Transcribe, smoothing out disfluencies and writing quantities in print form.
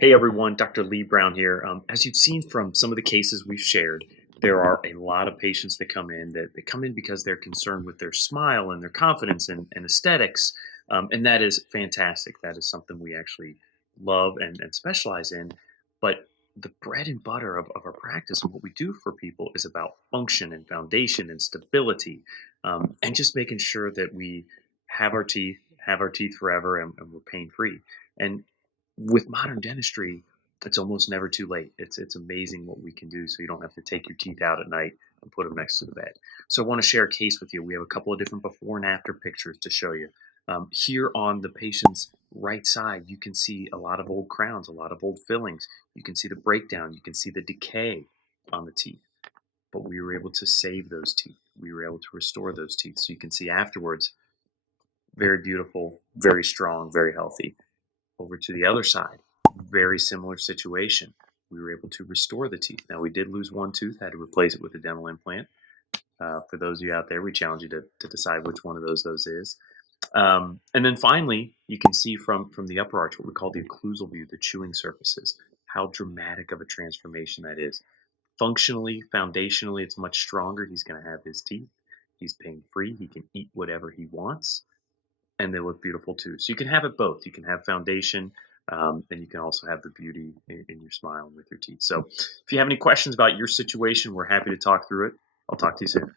Hey everyone, Dr. Lee Brown here. As you've seen from some of the cases we've shared, there are a lot of patients that come in that they come in because they're concerned with their smile and their confidence and aesthetics, and that is fantastic. That is something we actually love and specialize in. But the bread and butter of our practice and what we do for people is about function and foundation and stability, and just making sure that we have our teeth forever, and we're pain free. And with modern dentistry, it's almost never too late. It's amazing what we can do, so you don't have to take your teeth out at night and put them next to the bed. So I want to share a case with you. We have a couple of different before and after pictures to show you. Here on the patient's right side, you can see a lot of old crowns, a lot of old fillings. You can see the breakdown. You can see the decay on the teeth. But we were able to save those teeth. We were able to restore those teeth. So you can see afterwards, very beautiful, very strong, very healthy. Over to the other side, very similar situation. We were able to restore the teeth. Now, we did lose one tooth, had to replace it with a dental implant. For those of you out there, we challenge you to decide which one of those is. And then finally, you can see from the upper arch what we call the occlusal view, the chewing surfaces, how dramatic of a transformation that is. Functionally, foundationally, it's much stronger. He's going to have his teeth. He's pain free. He can eat whatever he wants and they look beautiful too. So you can have it both. You can have foundation, and you can also have the beauty in your smile and with your teeth. So if you have any questions about your situation, we're happy to talk through it. I'll talk to you soon.